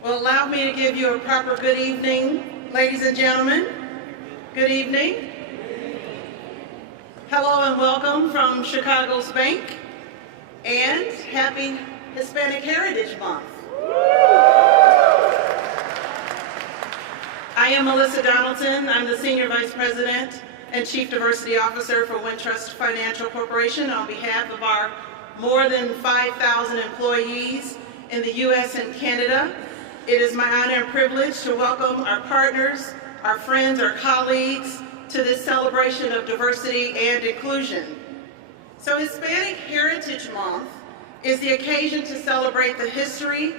Well, allow me to give you a proper good evening, ladies and gentlemen. Good evening. Hello and welcome from Chicago's Bank, and happy Hispanic Heritage Month. I am Melissa Donaldson. I'm the Senior Vice President and Chief Diversity Officer for Wintrust Financial Corporation on behalf of our more than 5,000 employees in the U.S. and Canada. It is my honor and privilege to welcome our partners, our friends, our colleagues to this celebration of diversity and inclusion. So Hispanic Heritage Month is the occasion to celebrate the history,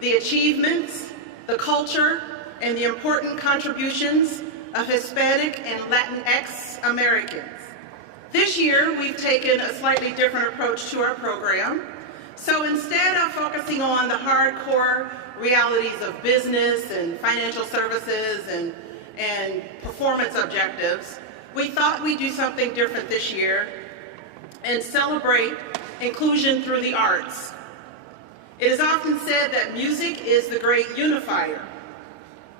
the achievements, the culture, and the important contributions of Hispanic and Latinx Americans. This year, we've taken a slightly different approach to our program. So instead of focusing on the hardcore realities of business and financial services and performance objectives, we thought we'd do something different this year and celebrate inclusion through the arts. It is often said that music is the great unifier,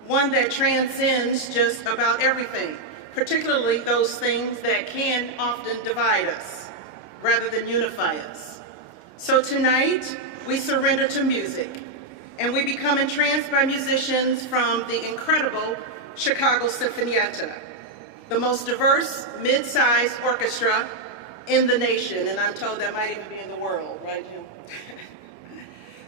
one that transcends just about everything, particularly those things that can often divide us rather than unify us. So tonight, we surrender to music, and we become entranced by musicians from the incredible Chicago Sinfonietta, the most diverse mid-sized orchestra in the nation, and I'm told that might even be in the world, right, Jim?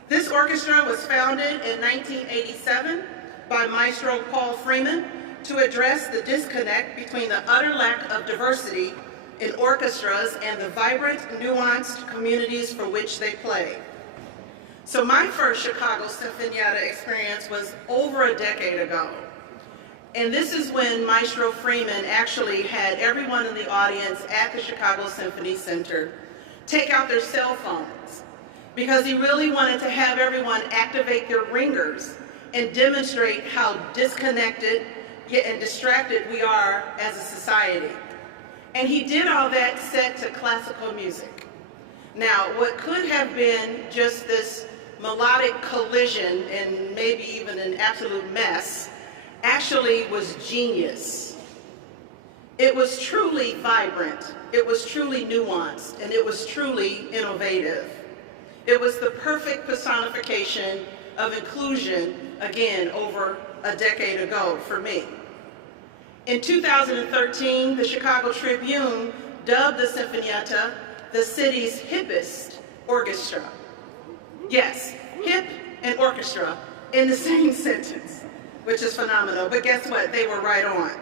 This orchestra was founded in 1987 by Maestro Paul Freeman to address the disconnect between the utter lack of diversity in orchestras and the vibrant, nuanced communities for which they play. So my first Chicago Sinfonietta experience was over a decade ago. And this is when Maestro Freeman actually had everyone in the audience at the Chicago Symphony Center take out their cell phones, because he really wanted to have everyone activate their ringers and demonstrate how disconnected yet and distracted we are as a society. And he did all that set to classical music. Now, what could have been just this melodic collision and maybe even an absolute mess actually was genius. It was truly vibrant, it was truly nuanced, and it was truly innovative. It was the perfect personification of inclusion, again, over a decade ago for me. In 2013, the Chicago Tribune dubbed the Sinfonietta the city's hippest orchestra. Yes, hip and orchestra in the same sentence, which is phenomenal, but guess what? They were right on.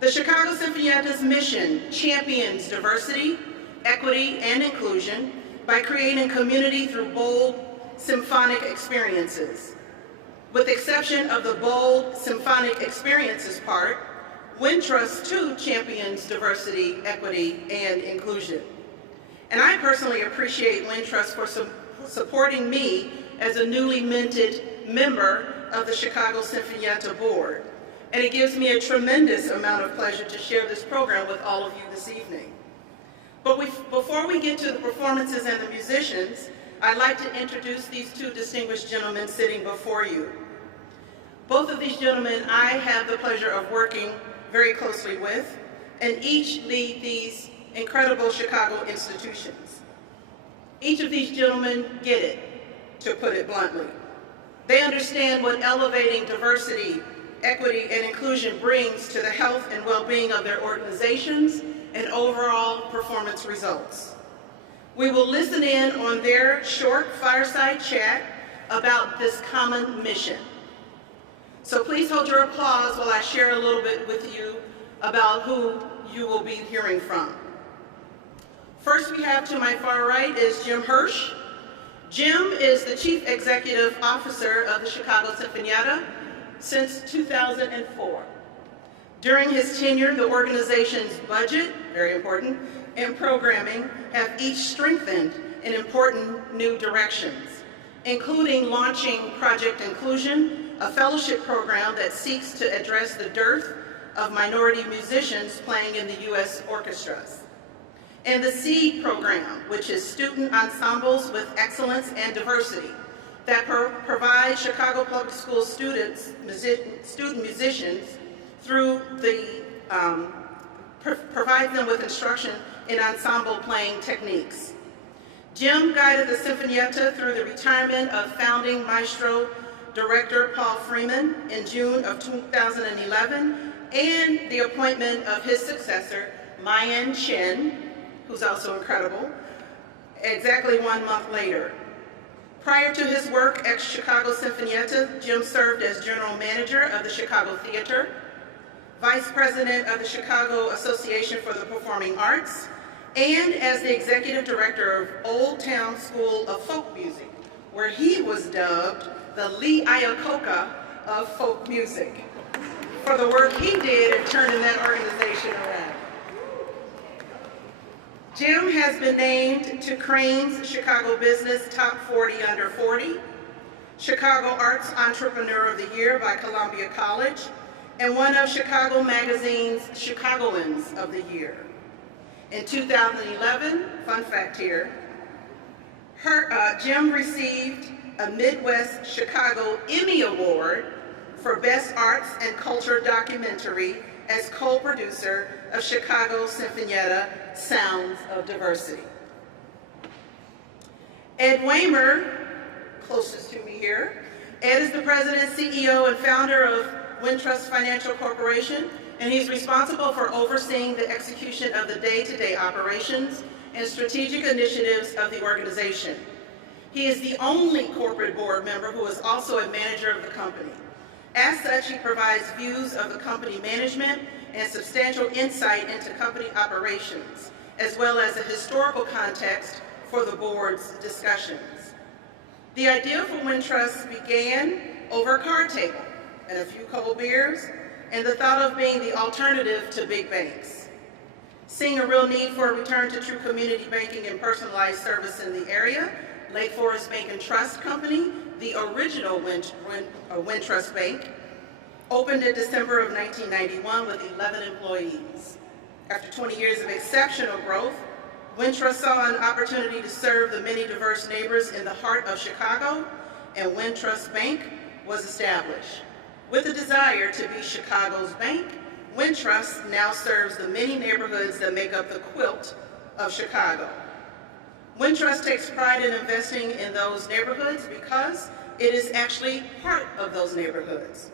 The Chicago Sinfonietta's mission champions diversity, equity, and inclusion by creating community through bold symphonic experiences. With the exception of the bold symphonic experiences part, Wintrust too champions diversity, equity, and inclusion. And I personally appreciate Wintrust for supporting me as a newly minted member of the Chicago Sinfonietta board. And it gives me a tremendous amount of pleasure to share this program with all of you this evening. But before we get to the performances and the musicians, I'd like to introduce these two distinguished gentlemen sitting before you. Both of these gentlemen I have the pleasure of working very closely with, and each lead these incredible Chicago institutions. Each of these gentlemen get it, to put it bluntly. They understand what elevating diversity, equity, and inclusion brings to the health and well-being of their organizations and overall performance results. We will listen in on their short fireside chat about this common mission. So please hold your applause while I share a little bit with you about who you will be hearing from. First we have to my far right is Jim Hirsch. Jim is the Chief Executive Officer of the Chicago Sinfonietta since 2004. During his tenure, the organization's budget, very important, and programming have each strengthened in important new directions, including launching Project Inclusion, a fellowship program that seeks to address the dearth of minority musicians playing in the U.S. orchestras, and the SEED program, which is Student Ensembles with Excellence and Diversity, that provides provide Chicago Public School student musicians through the, provides them with instruction in ensemble playing techniques. Jim guided the Sinfonietta through the retirement of founding maestro director Paul Freeman in June of 2011, and the appointment of his successor, Mayan Chen, who's also incredible, exactly 1 month later. Prior to his work at Chicago Sinfonietta, Jim served as general manager of the Chicago Theater, vice president of the Chicago Association for the Performing Arts, and as the executive director of Old Town School of Folk Music, where he was dubbed the Lee Iacocca of folk music for the work he did in turning that organization around. Jim has been named to Crain's Chicago Business Top 40 Under 40, Chicago Arts Entrepreneur of the Year by Columbia College, and one of Chicago Magazine's Chicagoans of the Year. In 2011, fun fact here, Jim received a Midwest Chicago Emmy Award for Best Arts and Culture Documentary as co-producer of Chicago Sinfonietta, Sounds of Diversity. Ed Waymer, closest to me here, Ed is the president, CEO, and founder of Wintrust Financial Corporation, and he's responsible for overseeing the execution of the day-to-day operations and strategic initiatives of the organization. He is the only corporate board member who is also a manager of the company. As such, he provides views of the company management and substantial insight into company operations, as well as a historical context for the board's discussions. The idea for Wintrust began over a card table and a few cold beers, and the thought of being the alternative to big banks. Seeing a real need for a return to true community banking and personalized service in the area, Lake Forest Bank and Trust Company, the original Wintrust Bank, opened in December of 1991 with 11 employees. After 20 years of exceptional growth, Wintrust saw an opportunity to serve the many diverse neighbors in the heart of Chicago, and Wintrust Bank was established. With a desire to be Chicago's bank, Wintrust now serves the many neighborhoods that make up the quilt of Chicago. Wintrust takes pride in investing in those neighborhoods because it is actually part of those neighborhoods.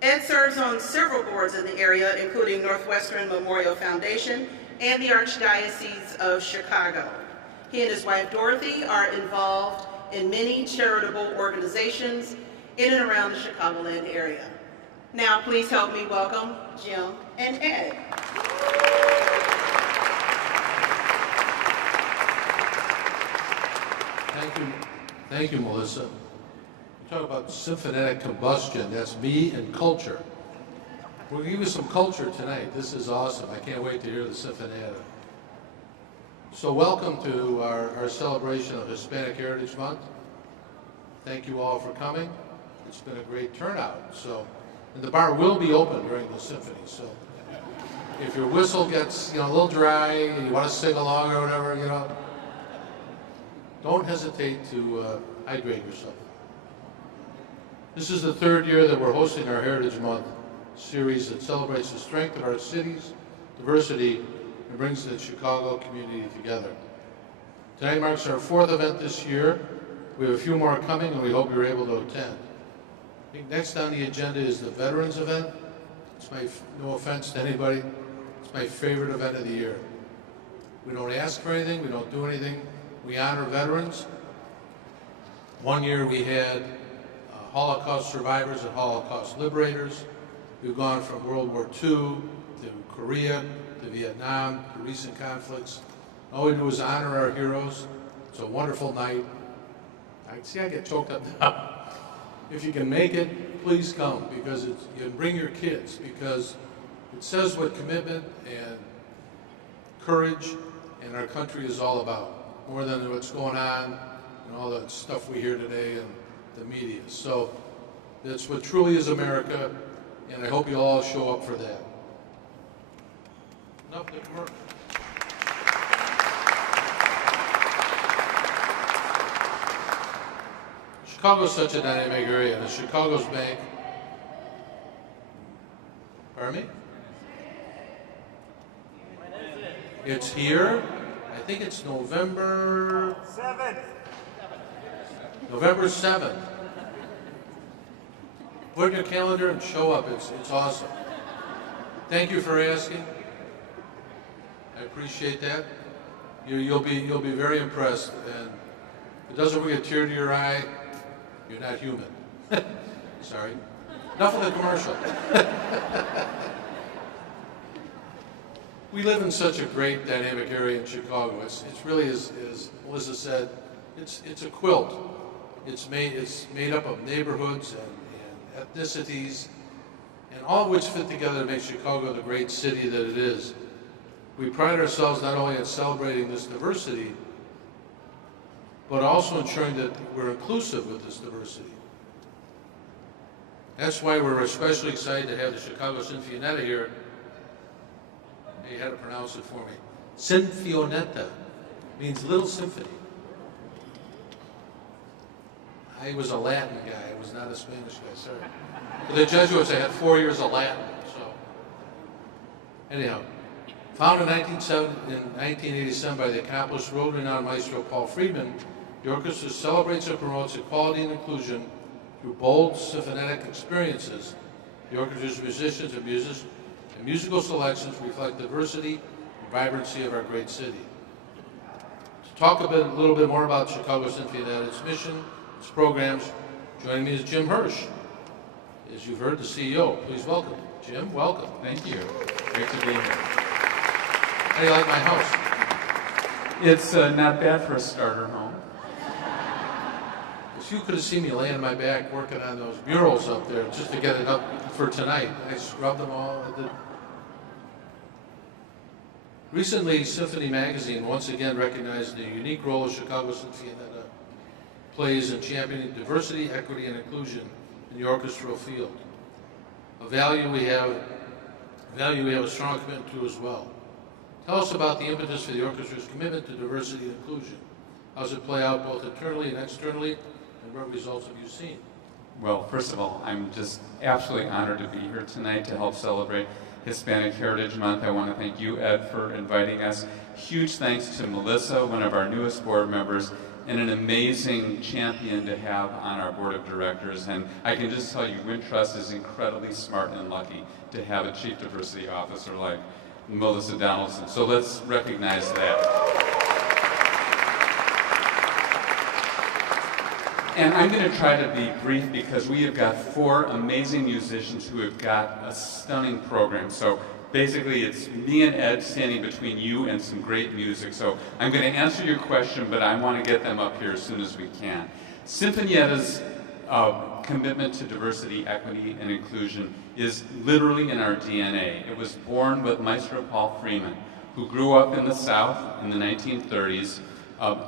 Ed serves on several boards in the area, including Northwestern Memorial Foundation and the Archdiocese of Chicago. He and his wife Dorothy are involved in many charitable organizations in and around the Chicagoland area. Now please help me welcome Jim and Ed. Thank you, Melissa. You talk about symphonetic combustion, that's me and culture. We're gonna give you some culture tonight. This is awesome. I can't wait to hear the Sinfonietta. So welcome to our celebration of Hispanic Heritage Month. Thank you all for coming. It's been a great turnout. So, and the bar will be open during the symphony. So if your whistle gets, a little dry and you want to sing along or whatever, don't hesitate to hydrate yourself. This is the third year that we're hosting our Heritage Month series that celebrates the strength of our city's diversity and brings the Chicago community together. Tonight marks our fourth event this year. We have a few more coming and we hope you're able to attend. I think next on the agenda is the Veterans event. It's no offense to anybody, it's my favorite event of the year. We don't ask for anything, we don't do anything. We honor veterans. One year we had Holocaust survivors and Holocaust liberators. We've gone from World War II to Korea to Vietnam to recent conflicts. All we do is honor our heroes. It's a wonderful night. I get choked up now. If you can make it, please come, because you can bring your kids, because it says what commitment and courage in our country is all about, more than what's going on and all the stuff we hear today in the media. So that's what truly is America, and I hope you all show up for that. Enough the commercial. Chicago's such a dynamic area, and Chicago's bank. Pardon me? It's here. I think it's November 7th. November 7th. Put it in your calendar and show up. It's awesome. Thank you for asking. I appreciate that. You'll be very impressed, and if it doesn't bring a tear to your eye, you're not human. Sorry. Enough of the commercial. We live in such a great dynamic area in Chicago. It's really, as Melissa said, it's a quilt. It's made up of neighborhoods and ethnicities, and all of which fit together to make Chicago the great city that it is. We pride ourselves not only in celebrating this diversity, but also ensuring that we're inclusive with this diversity. That's why we're especially excited to have the Chicago Sinfonietta here. You had to pronounce it for me. Sinfonietta means little symphony. I was a Latin guy, I was not a Spanish guy, sorry. For the Jesuits, I had 4 years of Latin, so. Anyhow, founded in 1987 by the accomplished world-renowned maestro Paul Friedman, the orchestra celebrates and promotes equality and inclusion through bold sinfonetic experiences. The orchestra's musicians and musical selections reflect the diversity and vibrancy of our great city. To talk a little bit more about Chicago Sinfonietta, its mission, its programs, joining me is Jim Hirsch. As you've heard, the CEO. Please welcome. Jim, welcome. Thank you. Great to be here. How do you like my house? It's not bad for a starter home. If you could have seen me laying on my back working on those murals up there just to get it up for tonight. I scrubbed them all. Recently, Symphony Magazine once again recognized the unique role Chicago Sinfonietta plays in championing diversity, equity, and inclusion in the orchestral field. A value we have a strong commitment to as well. Tell us about the impetus for the orchestra's commitment to diversity and inclusion. How does it play out both internally and externally, and what results have you seen? Well, first of all, I'm just absolutely honored to be here tonight to help celebrate Hispanic Heritage Month. I want to thank you, Ed, for inviting us. Huge thanks to Melissa, one of our newest board members, and an amazing champion to have on our board of directors. And I can just tell you, Wintrust is incredibly smart and lucky to have a chief diversity officer like Melissa Donaldson. So let's recognize that. And I'm going to try to be brief because we have got 4 amazing musicians who have got a stunning program. So basically it's me and Ed standing between you and some great music. So I'm going to answer your question, but I want to get them up here as soon as we can. Sinfonietta's commitment to diversity, equity, and inclusion is literally in our DNA. It was born with Maestro Paul Freeman, who grew up in the South in the 1930s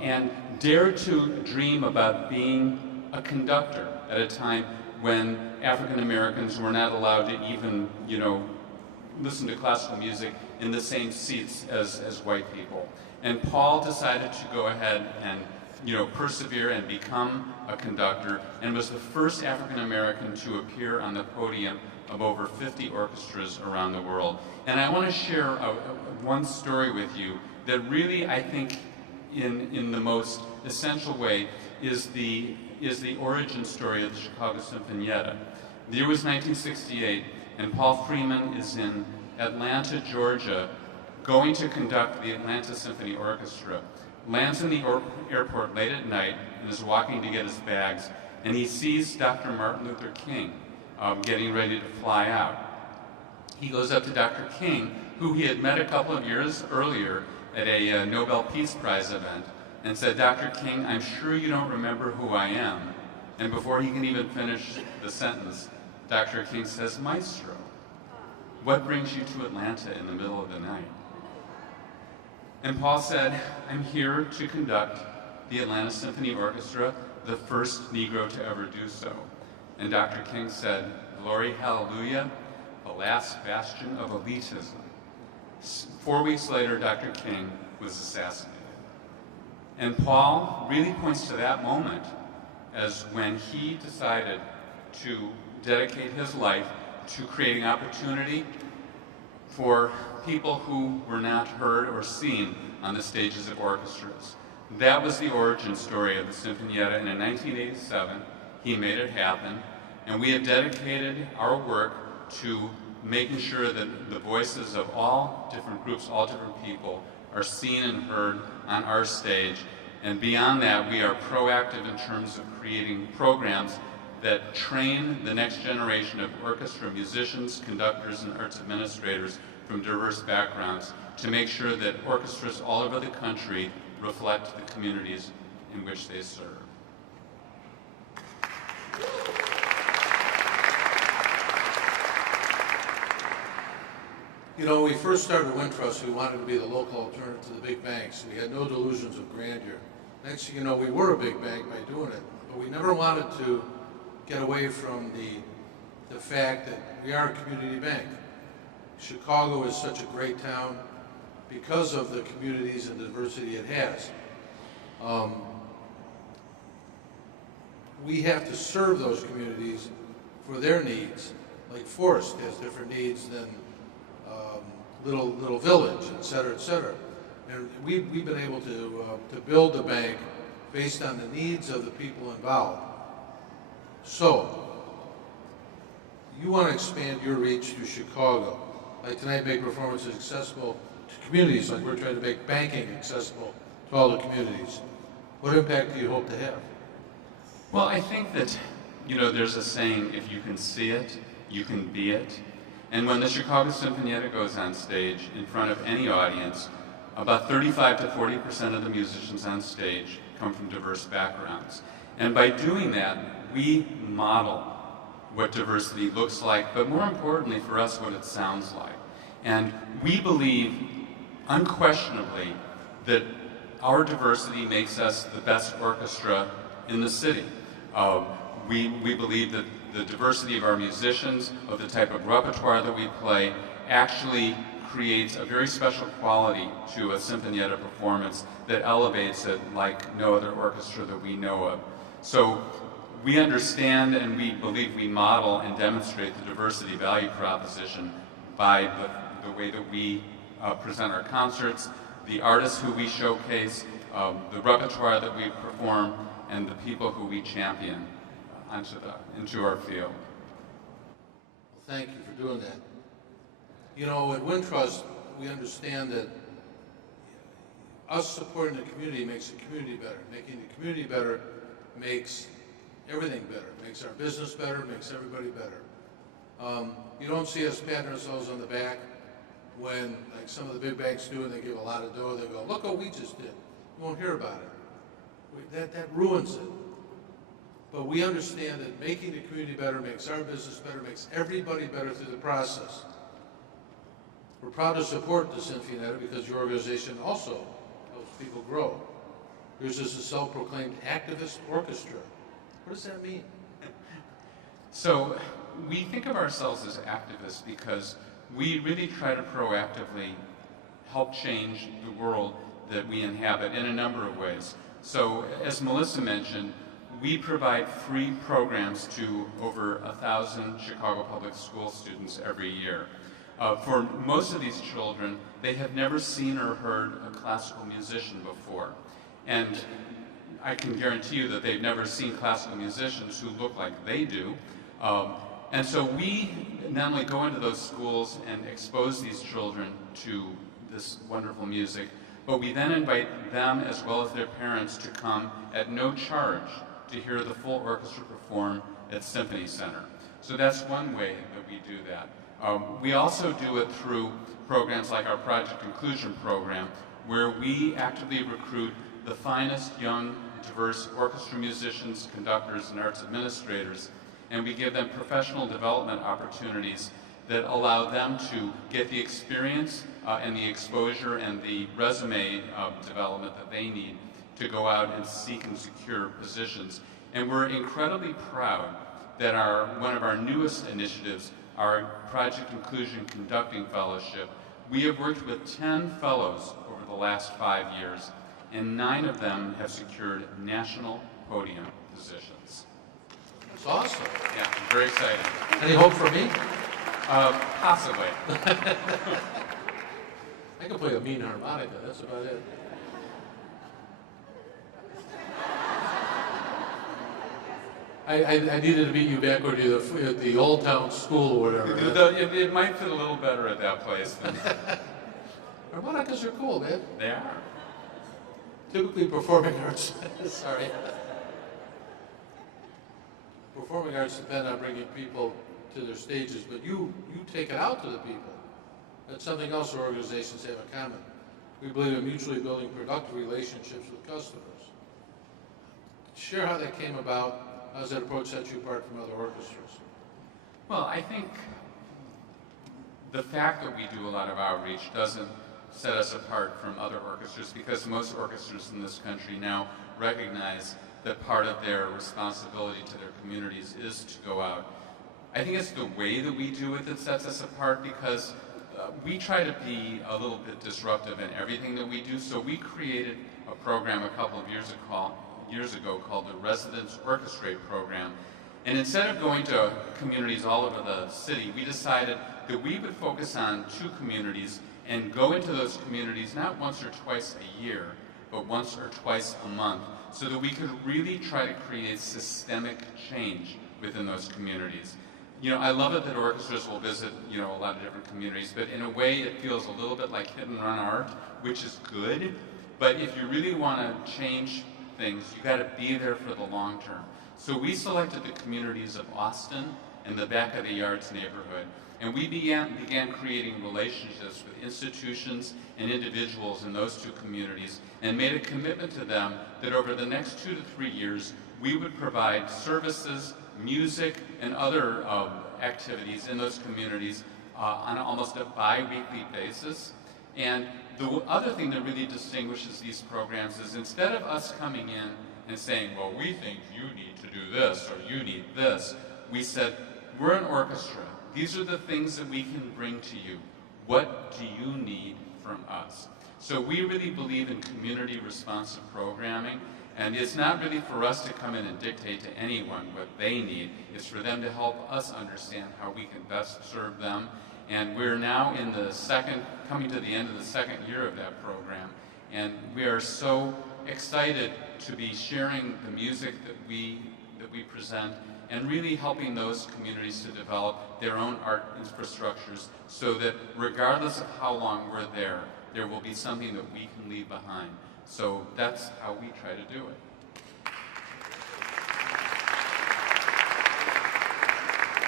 and dared to dream about being a conductor at a time when African Americans were not allowed to even, listen to classical music in the same seats as white people. And Paul decided to go ahead and persevere and become a conductor, and was the first African American to appear on the podium of over 50 orchestras around the world. And I want to share one story with you that really, I think, in the most essential way, is the origin story of the Chicago Sinfonietta. The year was 1968, and Paul Freeman is in Atlanta, Georgia, going to conduct the Atlanta Symphony Orchestra. Lands in the airport late at night and is walking to get his bags, and he sees Dr. Martin Luther King getting ready to fly out. He goes up to Dr. King, who he had met a couple of years earlier at a Nobel Peace Prize event, and said, "Dr. King, I'm sure you don't remember who I am." And before he can even finish the sentence, Dr. King says, "Maestro, what brings you to Atlanta in the middle of the night?" And Paul said, "I'm here to conduct the Atlanta Symphony Orchestra, the first Negro to ever do so." And Dr. King said, "Glory, hallelujah, the last bastion of elitism." 4 weeks later, Dr. King was assassinated. And Paul really points to that moment as when he decided to dedicate his life to creating opportunity for people who were not heard or seen on the stages of orchestras. That was the origin story of the Sinfonietta, and in 1987, he made it happen, and we have dedicated our work to making sure that the voices of all different groups, all different people, are seen and heard on our stage. And beyond that, we are proactive in terms of creating programs that train the next generation of orchestra musicians, conductors, and arts administrators from diverse backgrounds to make sure that orchestras all over the country reflect the communities in which they serve. You know, when we first started Wintrust, we wanted to be the local alternative to the big banks. We had no delusions of grandeur. Next thing you know, we were a big bank by doing it, but we never wanted to get away from the fact that we are a community bank. Chicago is such a great town because of the communities and diversity it has. We have to serve those communities for their needs. Like Forest has different needs than Little Village, et cetera, et cetera. And we've been able to build the bank based on the needs of the people involved. So, you want to expand your reach to Chicago. Like tonight, make performances accessible to communities, like we're trying to make banking accessible to all the communities. What impact do you hope to have? Well, I think that, you know, there's a saying, if you can see it, you can be it. And when the Chicago Sinfonietta goes on stage in front of any audience, about 35 to 40% of the musicians on stage come from diverse backgrounds. And by doing that, we model what diversity looks like, but more importantly for us, what it sounds like. And we believe unquestionably that our diversity makes us the best orchestra in the city. We believe that the diversity of our musicians, of the type of repertoire that we play, actually creates a very special quality to a Sinfonietta performance that elevates it like no other orchestra that we know of. So we understand and we believe we model and demonstrate the diversity value proposition by the way that we present our concerts, the artists who we showcase, the repertoire that we perform, and the people who we champion into our field. Well, thank you for doing that. You know, at Wintrust, we understand that us supporting the community makes the community better. Making the community better makes everything better. Makes our business better, makes everybody better. You don't see us patting ourselves on the back when, like some of the big banks do, and they give a lot of dough, they go, look what we just did. You won't hear about it. That ruins it. But we understand that making the community better makes our business better, makes everybody better through the process. We're proud to support the Sinfonietta because your organization also helps people grow. Yours is a self-proclaimed activist orchestra. What does that mean? So we think of ourselves as activists because we really try to proactively help change the world that we inhabit in a number of ways. So as Melissa mentioned, we provide free programs to over 1,000 Chicago Public School students every year. For most of these children, they have never seen or heard a classical musician before. And I can guarantee you that they've never seen classical musicians who look like they do. And so we not only go into those schools and expose these children to this wonderful music, but we then invite them as well as their parents to come at no charge to hear the full orchestra perform at Symphony Center. So that's one way that we do that. We also do it through programs like our Project Inclusion program, where we actively recruit the finest young, diverse orchestra musicians, conductors, and arts administrators, and we give them professional development opportunities that allow them to get the experience and the exposure and the resume development that they need to go out and seek and secure positions. And we're incredibly proud that one of our newest initiatives, our Project Inclusion Conducting Fellowship, we have worked with 10 fellows over the last 5 years, and 9 of them have secured national podium positions. That's awesome. Yeah, very exciting. Any hope for me? Possibly. I can play a mean harmonica, that's about it. I needed to meet you back when you were at the Old Town School or whatever. It might fit a little better at that place than Harmonicas are cool, man. they are. Typically performing arts, sorry. Performing arts depend on bringing people to their stages, but you take it out to the people. That's something else our organizations have in common. We believe in mutually building productive relationships with customers. Share how that came about. How does that approach set you apart from other orchestras? Well, I think the fact that we do a lot of outreach doesn't set us apart from other orchestras, because most orchestras in this country now recognize that part of their responsibility to their communities is to go out. I think it's the way that we do it that sets us apart, because we try to be a little bit disruptive in everything that we do. So we created a program a couple of years ago called the Residence Orchestrate Program. And instead of going to communities all over the city, we decided that we would focus on 2 communities and go into those communities not once or twice a year, but once or twice a month, so that we could really try to create systemic change within those communities. You know, I love it that orchestras will visit, you know, a lot of different communities, but in a way it feels a little bit like hit and run art, which is good, but if you really want to change things, you got to be there for the long term. So we selected the communities of Austin and the Back of the Yards neighborhood, and we began creating relationships with institutions and individuals in those 2 communities, and made a commitment to them that over the next 2 to 3 years, we would provide services, music, and other activities in those communities on almost a bi-weekly basis. And the other thing that really distinguishes these programs is, instead of us coming in and saying, well, we think you need to do this or you need this, we said, we're an orchestra. These are the things that we can bring to you. What do you need from us? So we really believe in community responsive programming, and it's not really for us to come in and dictate to anyone what they need. It's for them to help us understand how we can best serve them. And we're now coming to the end of the 2nd year of that program, and we are so excited to be sharing the music that we present, and really helping those communities to develop their own art infrastructures, so that regardless of how long we're there, there will be something that we can leave behind. So that's how we try to do it.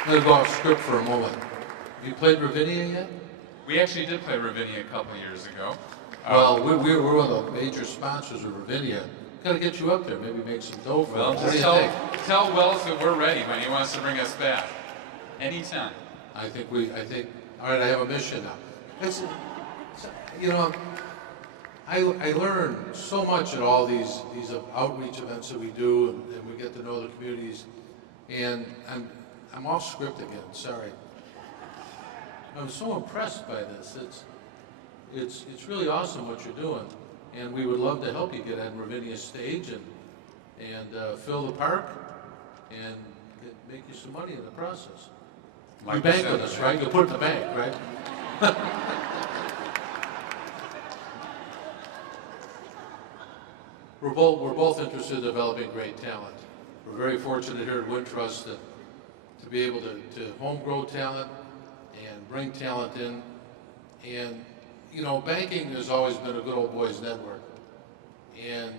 I'm going to go off script for a moment. Have you played Ravinia yet? We actually did play Ravinia a couple of years ago. Well, we're one of the major sponsors of Ravinia. Got to get you up there, maybe make some dough for Well, us. just tell Wells that we're ready when he wants to bring us back. Anytime. I think, all right, I have a mission now. You know, I learn so much at all these outreach events that we do, and we get to know the communities, and I'm off script again, sorry. I'm so impressed by this. It's really awesome what you're doing, and we would love to help you get on Ravinia's stage and fill the park and make you some money in the process. Like you bank with us, right? You'll put it in the bank, right? We're both interested in developing great talent. We're very fortunate here at Wintrust to be able to home grow talent and bring talent in. And, you know, banking has always been a good old boys network. And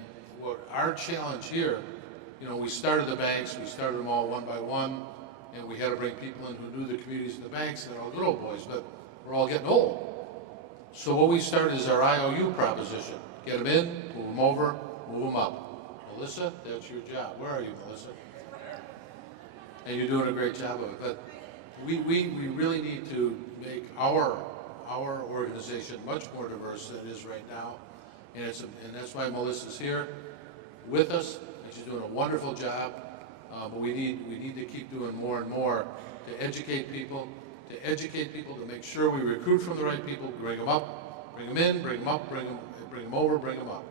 what our challenge here, you know, we started the banks, we started them all one by one, and we had to bring people in who knew the communities and the banks, and they're all good old boys, but we're all getting old. So what we started is our IOU proposition. Get them in, move them over, move them up. Melissa, that's your job. Where are you, Melissa? And you're doing a great job of it. But we really need to make our organization much more diverse than it is right now. And that's why Melissa's here with us, and she's doing a wonderful job. But we need to keep doing more and more to educate people, to make sure we recruit from the right people, bring them up, bring them in, bring them up, bring them over, bring them up.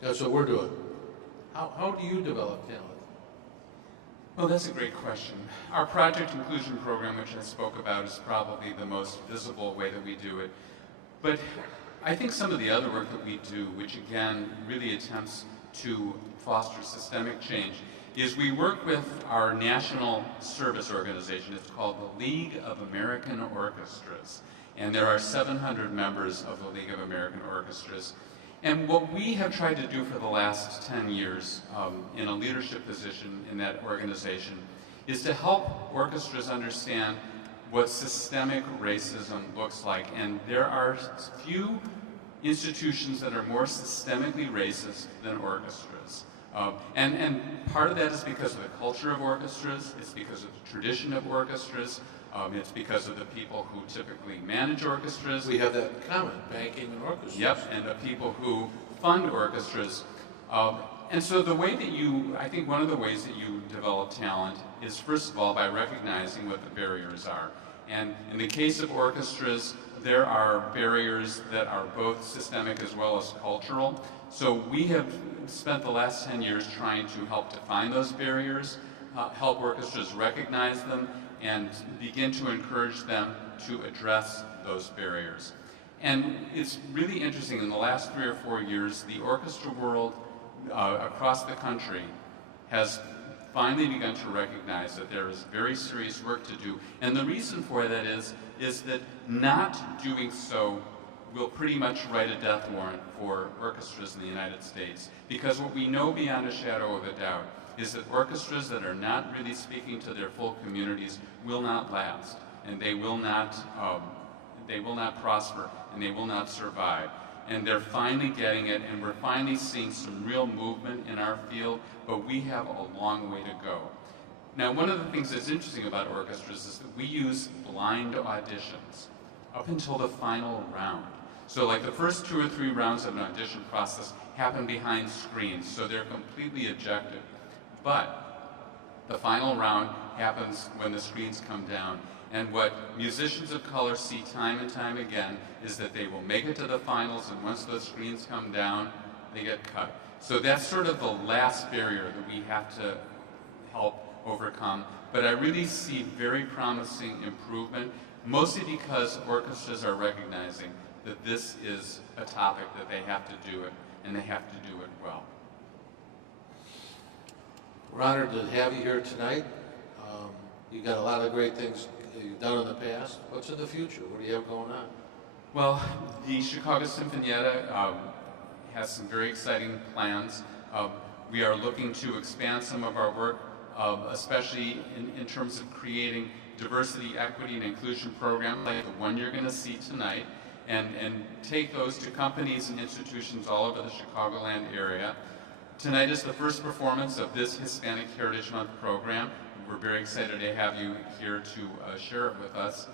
That's what we're doing. How do you develop talent? Well, that's a great question. Our project inclusion program, which I spoke about, is probably the most visible way that we do it. But I think some of the other work that we do, which again really attempts to foster systemic change, is we work with our national service organization. It's called the League of American Orchestras. And there are 700 members of the League of American Orchestras. And what we have tried to do for the last 10 years in a leadership position in that organization is to help orchestras understand what systemic racism looks like. And there are few institutions that are more systemically racist than orchestras. And part of that is because of the culture of orchestras, it's because of the tradition of orchestras, it's because of the people who typically manage orchestras. We have that in common, banking and orchestras. Yep, and the people who fund orchestras. And so the way that I think one of the ways that you develop talent is first of all by recognizing what the barriers are. And in the case of orchestras, there are barriers that are both systemic as well as cultural. So we have spent the last 10 years trying to help define those barriers, help orchestras recognize them, and begin to encourage them to address those barriers. And it's really interesting, in the last 3 or 4 years, the orchestra world across the country has finally begun to recognize that there is very serious work to do. And the reason for that is that not doing so will pretty much write a death warrant for orchestras in the United States. Because what we know beyond a shadow of a doubt is that orchestras that are not really speaking to their full communities will not last, and they will not prosper, and they will not survive. And they're finally getting it, and we're finally seeing some real movement in our field, but we have a long way to go. Now, one of the things that's interesting about orchestras is that we use blind auditions up until the final round. So like the first 2 or 3 rounds of an audition process happen behind screens, so they're completely objective. But the final round happens when the screens come down. And what musicians of color see time and time again is that they will make it to the finals, and once those screens come down, they get cut. So that's sort of the last barrier that we have to help overcome. But I really see very promising improvement, mostly because orchestras are recognizing that this is a topic that they have to do it, and they have to do it well. We're honored to have you here tonight. You've got a lot of great things you've done in the past. What's in the future? What do you have going on? Well, the Chicago Sinfonietta has some very exciting plans. We are looking to expand some of our work, especially in terms of creating diversity, equity, and inclusion programs like the one you're going to see tonight, and take those to companies and institutions all over the Chicagoland area. Tonight is the first performance of this Hispanic Heritage Month program. We're very excited to have you here to share it with us.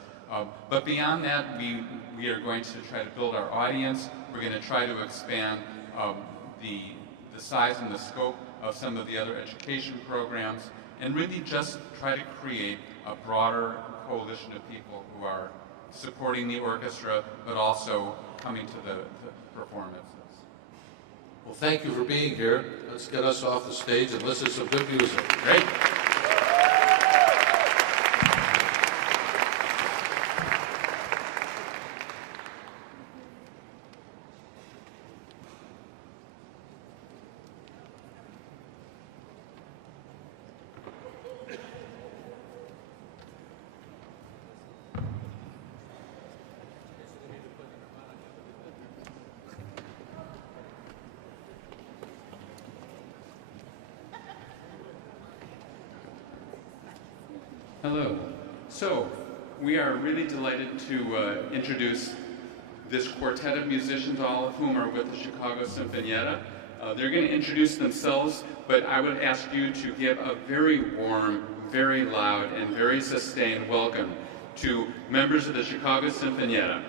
But beyond that, we are going to try to build our audience. We're going to try to expand the size and the scope of some of the other education programs, and really just try to create a broader coalition of people who are supporting the orchestra, but also coming to the performances. Well, thank you for being here. Let's get us off the stage and listen to some good music. Great. Hello. So, we are really delighted to introduce this quartet of musicians, all of whom are with the Chicago Sinfonietta. They're going to introduce themselves, but I would ask you to give a very warm, very loud, and very sustained welcome to members of the Chicago Sinfonietta.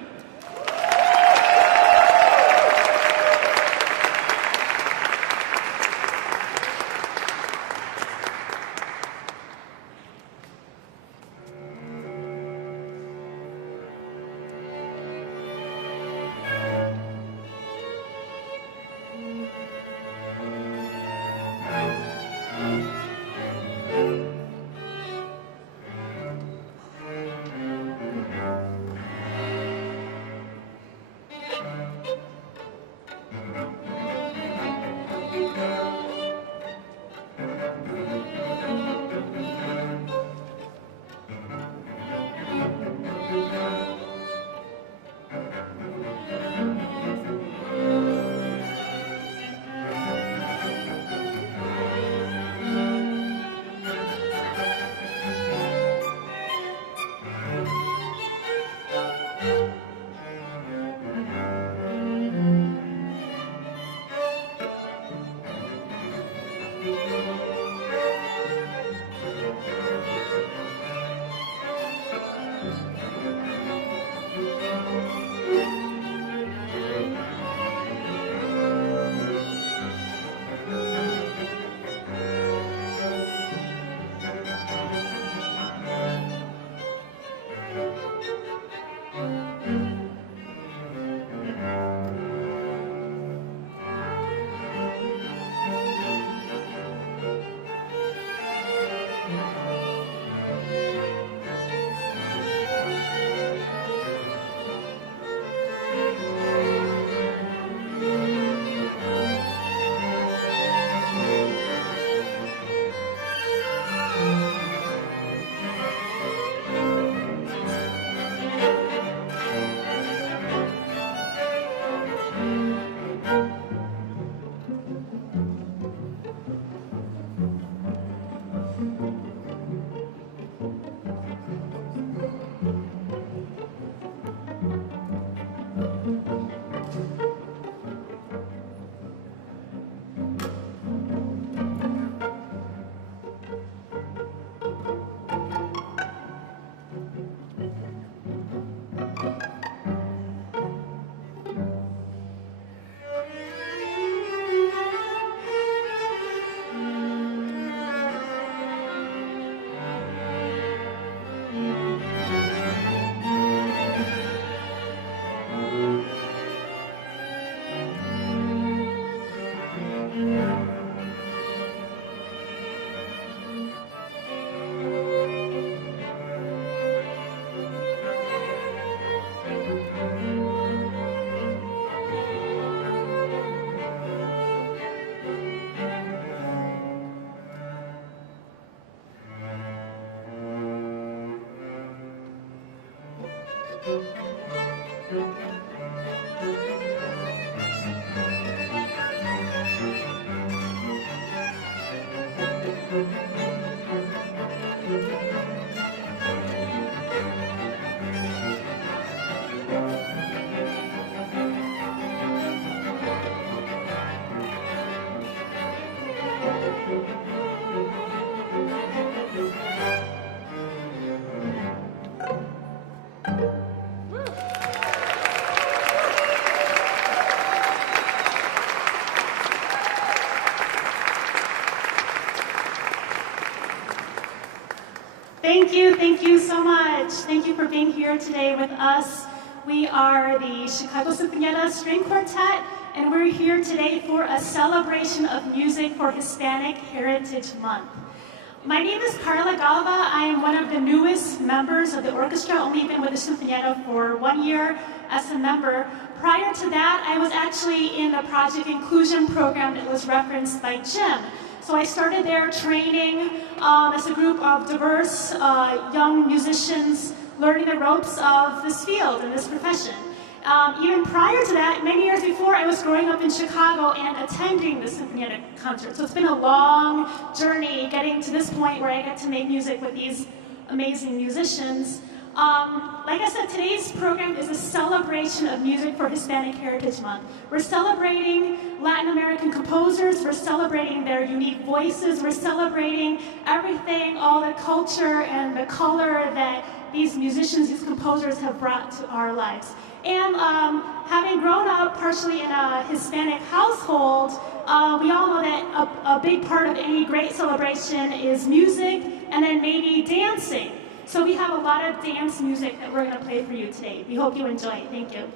Thank you so much. Thank you for being here today with us. We are the Chicago Sinfonietta String Quartet, and we're here today for a celebration of music for Hispanic Heritage Month. My name is Carla Galva. I am one of the newest members of the orchestra, only been with the Sinfonietta for 1 year as a member. Prior to that, I was actually in the Project Inclusion program that was referenced by Jim. So I started there training as a group of diverse young musicians learning the ropes of this field and this profession. Even prior to that, many years before, I was growing up in Chicago and attending the Sinfonietta concert. So it's been a long journey getting to this point where I get to make music with these amazing musicians. Like I said, today's program is a celebration of music for Hispanic Heritage Month. We're celebrating Latin American composers, we're celebrating their unique voices, we're celebrating everything, all the culture and the color that these musicians, these composers have brought to our lives. And having grown up partially in a Hispanic household, we all know that a big part of any great celebration is music and then maybe dancing. So we have a lot of dance music that we're going to play for you today. We hope you enjoy. Thank you.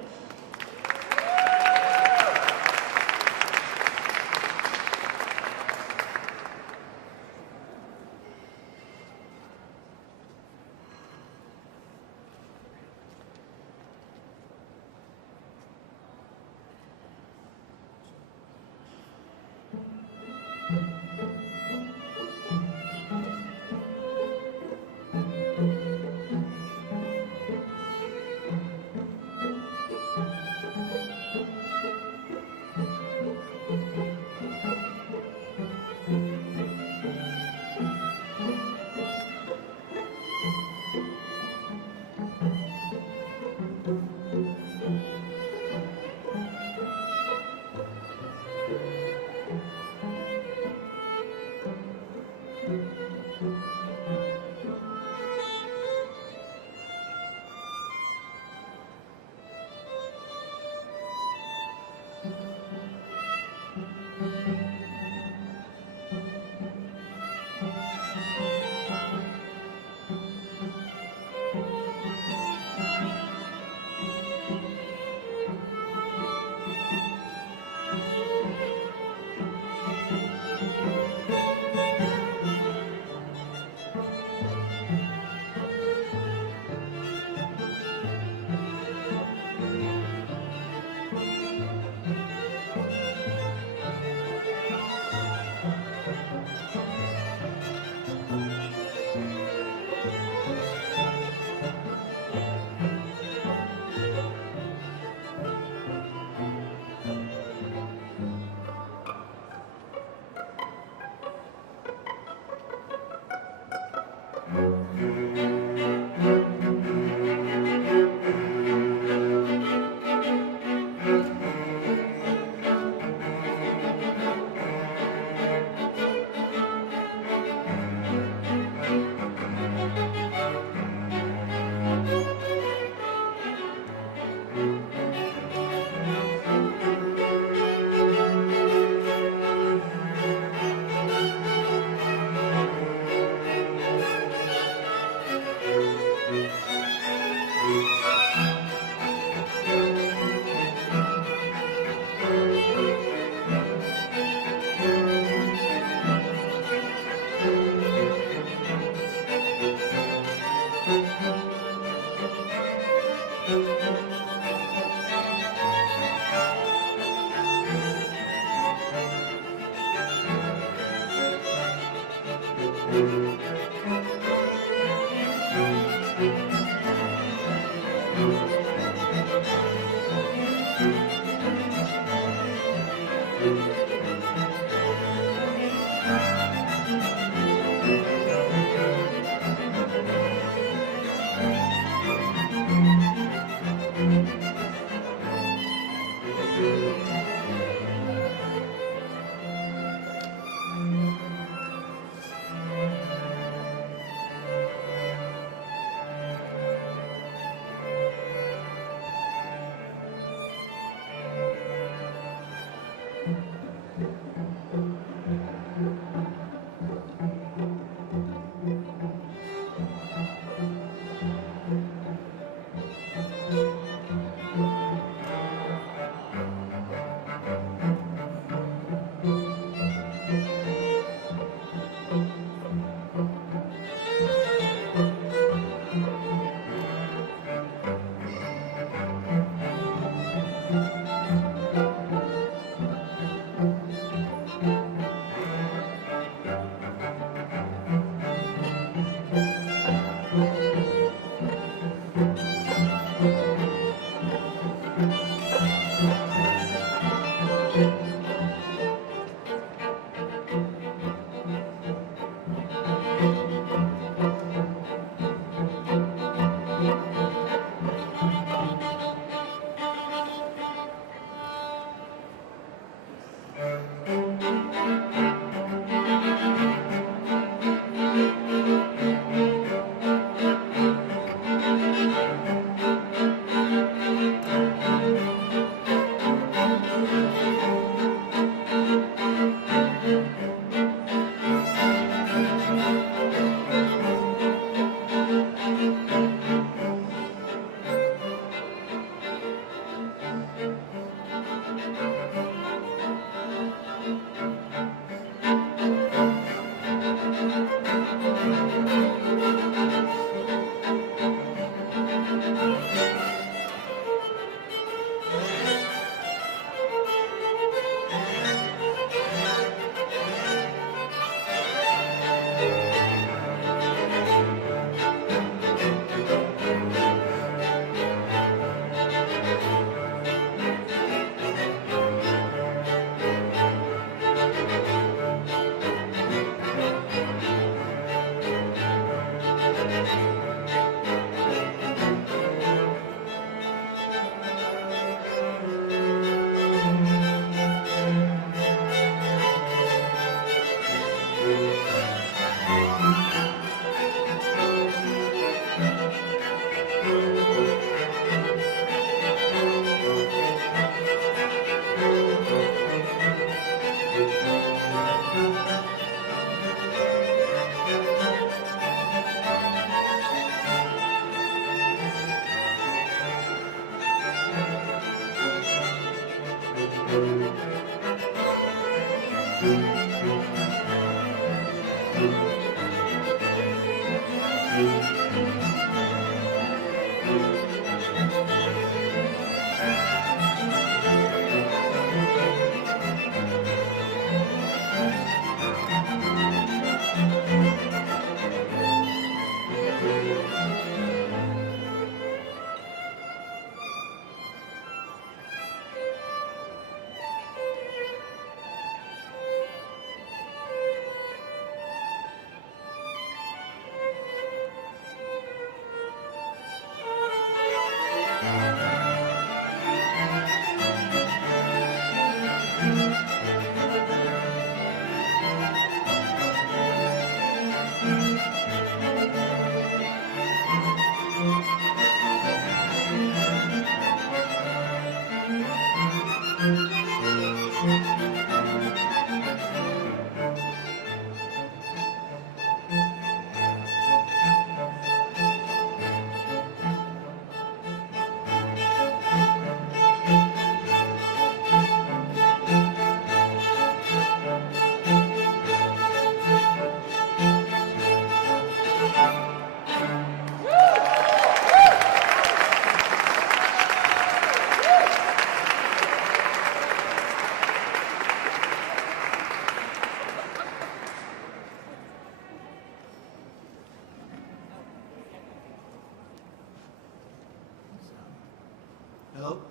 Hello.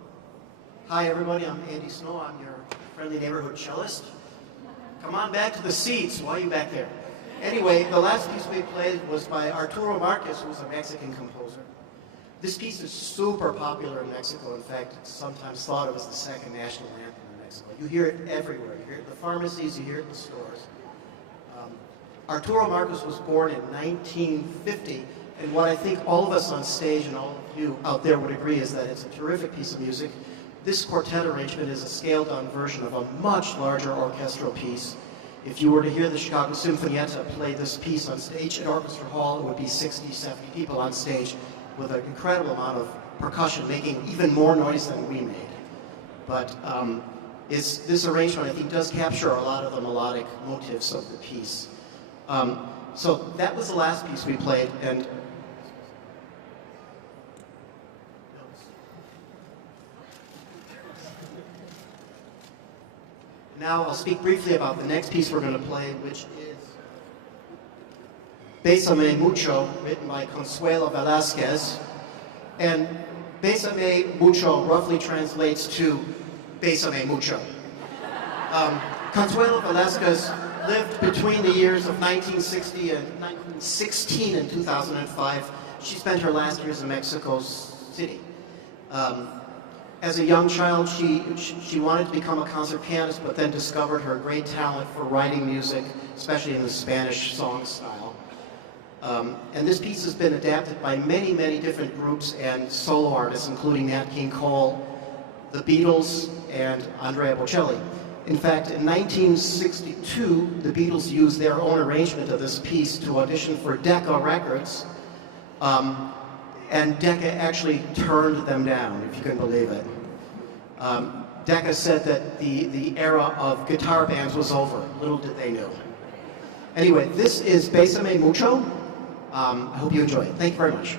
Hi, everybody. I'm Andy Snow. I'm your friendly neighborhood cellist. Come on back to the seats. Why are you back there? Anyway, the last piece we played was by Arturo Marquez, who's a Mexican composer. This piece is super popular in Mexico. In fact, it's sometimes thought of as the second national anthem in Mexico. You hear it everywhere. You hear it in the pharmacies, you hear it in the stores. Arturo Marquez was born in 1950, and what I think all of us on stage and all of you out there would agree is that it's a terrific piece of music. This quartet arrangement is a scaled-down version of a much larger orchestral piece. If you were to hear the Chicago Sinfonietta play this piece on stage at Orchestra Hall, it would be 60, 70 people on stage with an incredible amount of percussion, making even more noise than we made. But this arrangement, I think, does capture a lot of the melodic motifs of the piece. So that was the last piece we played, and now I'll speak briefly about the next piece we're going to play, which is Bésame Mucho, written by Consuelo Velázquez. And Bésame Mucho roughly translates to Bésame Mucho. Consuelo Velázquez lived between the years of 1960 and 1916 and 2005. She spent her last years in Mexico City. As a young child, she wanted to become a concert pianist, but then discovered her great talent for writing music, especially in the Spanish song style. And this piece has been adapted by many, many different groups and solo artists, including Nat King Cole, the Beatles, and Andrea Bocelli. In fact, in 1962, the Beatles used their own arrangement of this piece to audition for Decca Records, and Decca actually turned them down, if you can believe it. Decca said that the era of guitar bands was over. Little did they know. Anyway, this is Bésame Mucho. I hope you enjoy it. Thank you very much.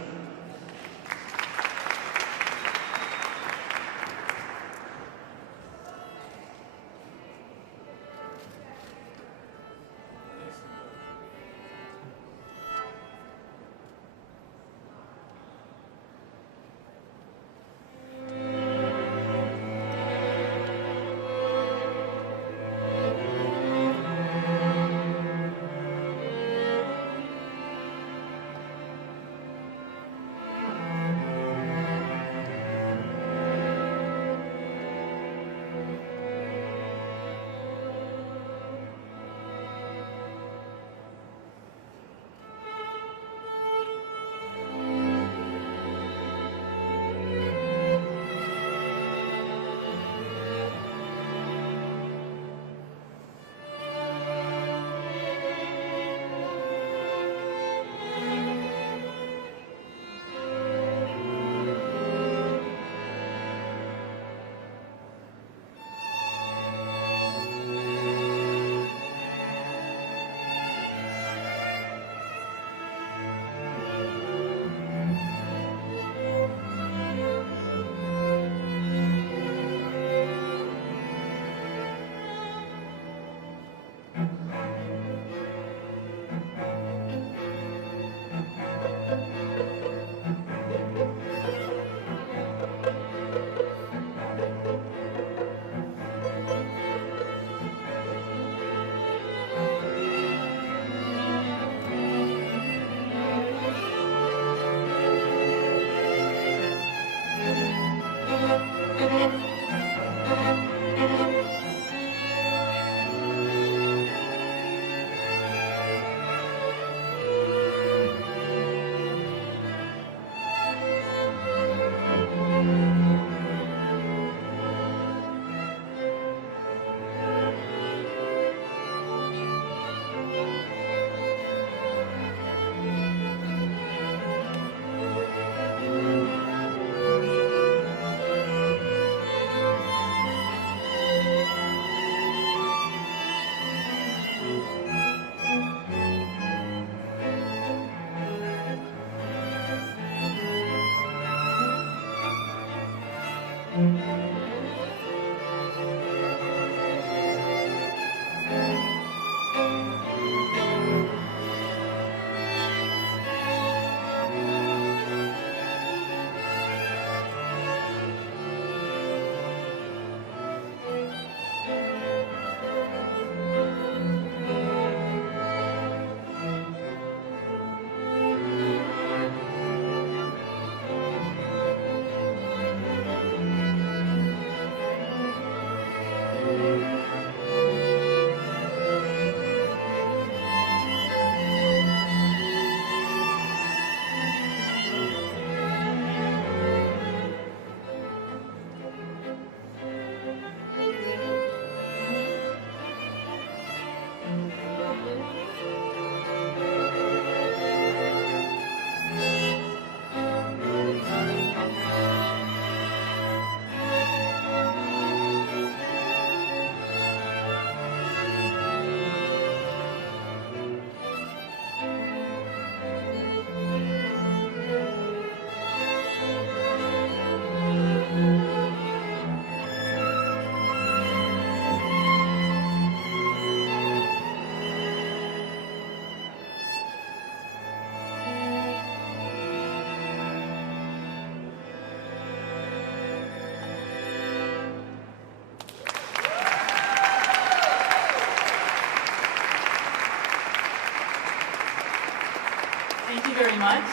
much.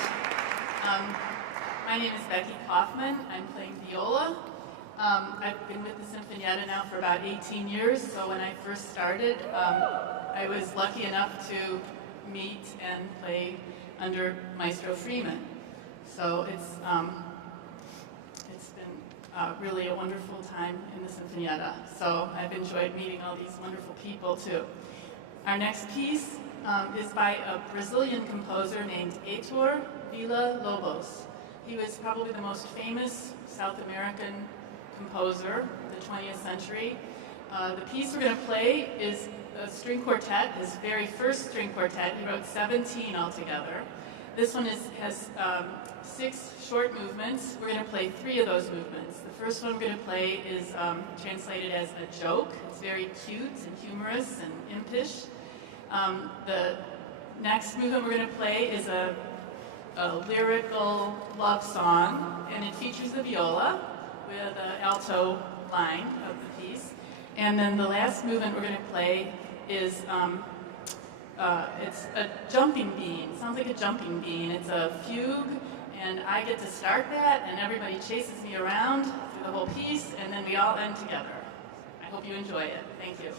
My name is Becky Kaufman. I'm playing viola. I've been with the Sinfonietta now for about 18 years, so when I first started, I was lucky enough to meet and play under Maestro Freeman. So it's been really a wonderful time in the Sinfonietta. So I've enjoyed meeting all these wonderful people too. Our next piece is by a Brazilian composer named Heitor Villa-Lobos. He was probably the most famous South American composer of the 20th century. The piece we're going to play is a string quartet, his very first string quartet. He wrote 17 altogether. This one has 6 short movements. We're going to play 3 of those movements. The first one we're going to play is translated as a joke. It's very cute and humorous and impish. The next movement we're going to play is a lyrical love song, and it features the viola with an alto line of the piece. And then the last movement we're going to play is it's a jumping bean. It sounds like a jumping bean. It's a fugue, and I get to start that, and everybody chases me around through the whole piece, and then we all end together. I hope you enjoy it. Thank you.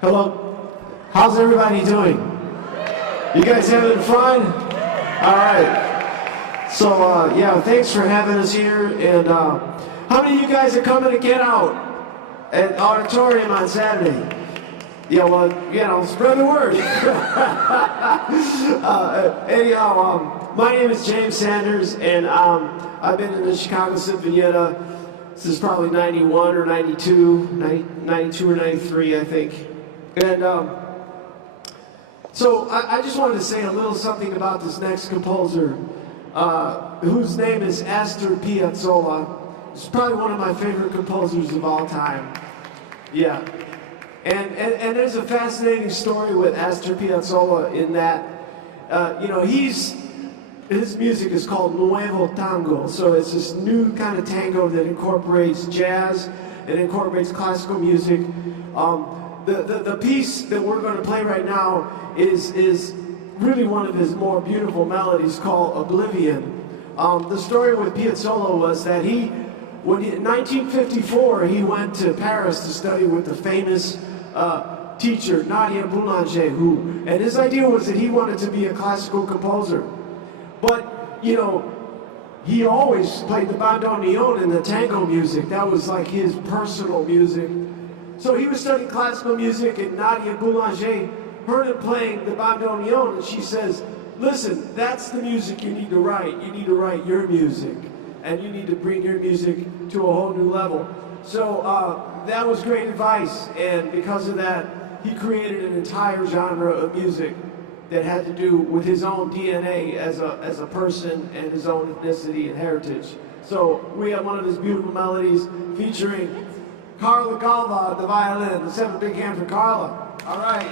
Hello. How's everybody doing? You guys having fun? All right. So, yeah, thanks for having us here. And how many of you guys are coming to Get Out at Auditorium on Saturday? Yeah, well, you know, spread the word. Anyhow, my name is James Sanders, and I've been in the Chicago Sinfonietta since probably 91 or 92, 92 or 93, I think. And so I just wanted to say a little something about this next composer, whose name is Astor Piazzolla. He's probably one of my favorite composers of all time. Yeah. And there's a fascinating story with Astor Piazzolla in that, you know, his music is called Nuevo Tango. So it's this new kind of tango that incorporates jazz, it incorporates classical music. The piece that we're going to play right now is really one of his more beautiful melodies called Oblivion. The story with Piazzolla was that in 1954, he went to Paris to study with the famous teacher, Nadia Boulanger, and his idea was that he wanted to be a classical composer. But, you know, he always played the bandoneon and the tango music. That was like his personal music. So he was studying classical music, and Nadia Boulanger heard him playing the bandoneon, and she says, listen, that's the music you need to write. You need to write your music, and you need to bring your music to a whole new level. So that was great advice, and because of that, he created an entire genre of music that had to do with his own DNA as a person and his own ethnicity and heritage. So we have one of his beautiful melodies featuring Carla Galva at the violin. Let's have a big hand for Carla. All right.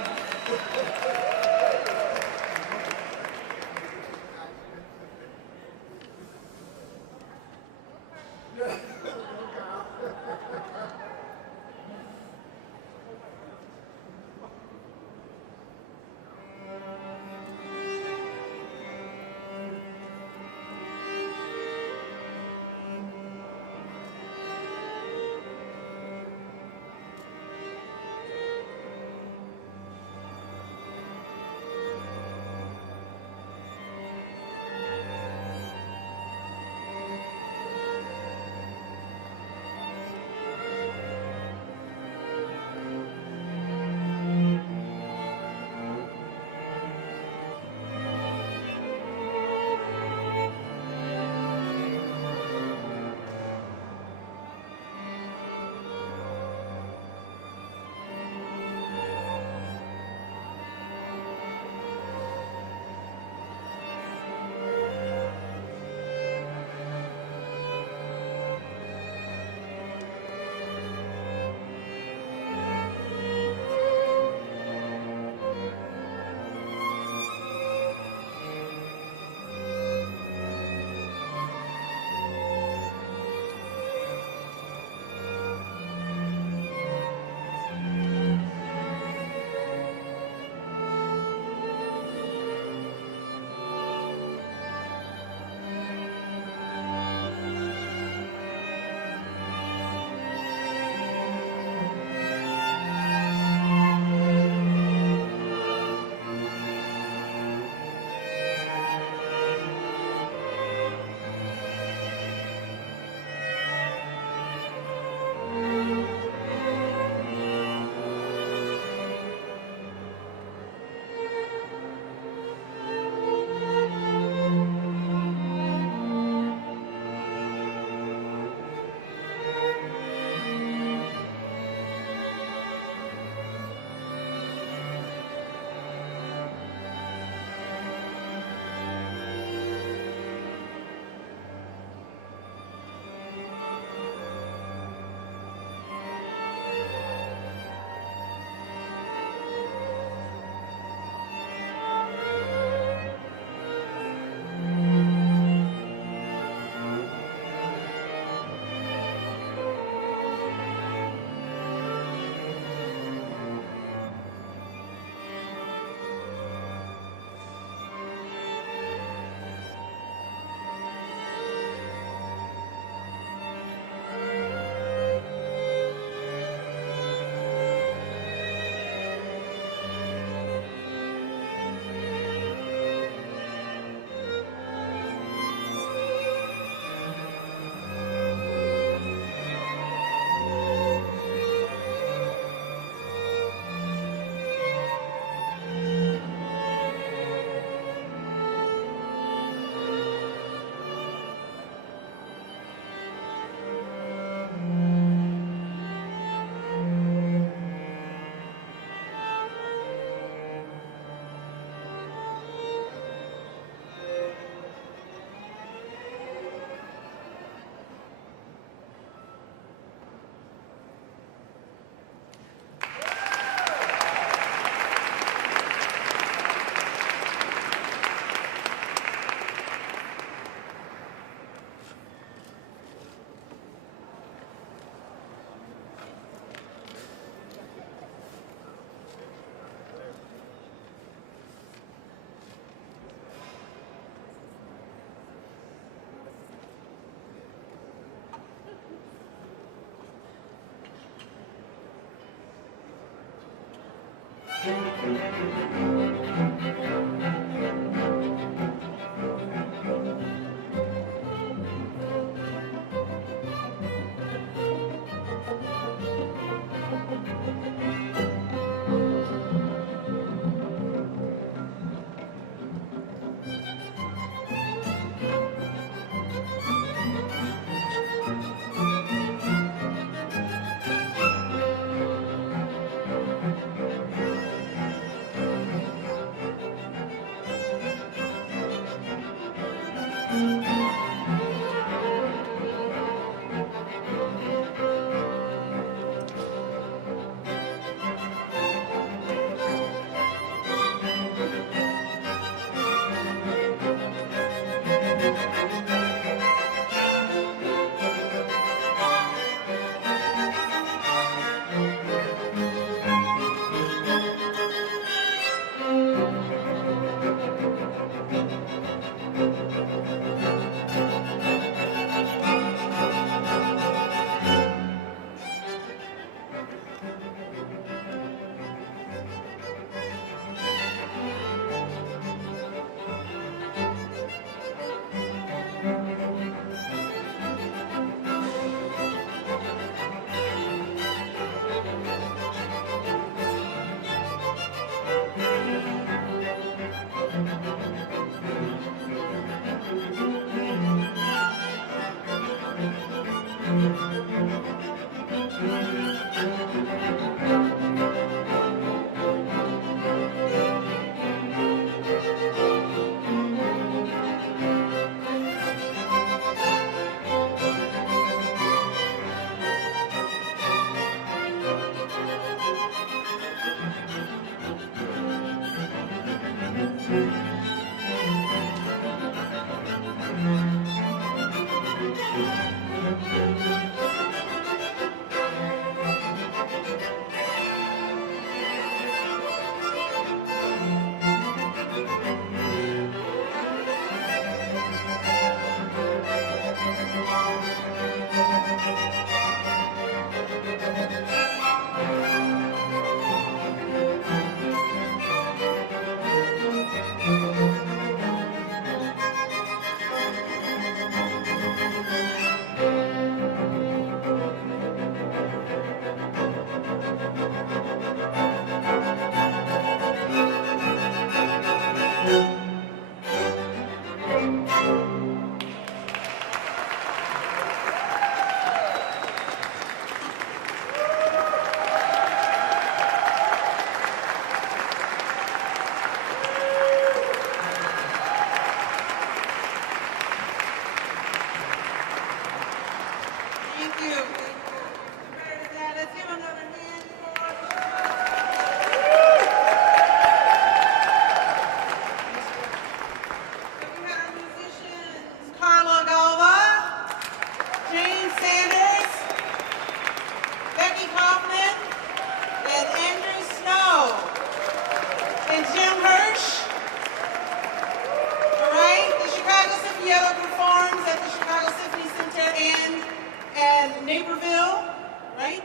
Naperville, right?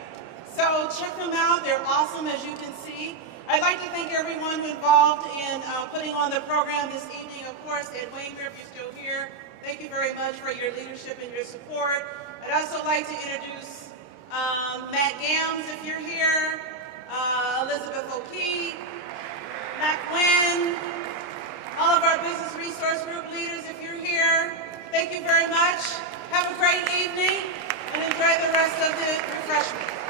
So check them out. They're awesome, as you can see. I'd like to thank everyone who involved in putting on the program this evening. Of course, Ed Wanger, if you're still here, thank you very much for your leadership and your support. I'd also like to introduce Matt Gams, if you're here, Elizabeth O'Kee, Matt Quinn, all of our business resource group leaders, if you're here. Thank you very much. Have a great evening and enjoy the rest of the refreshments.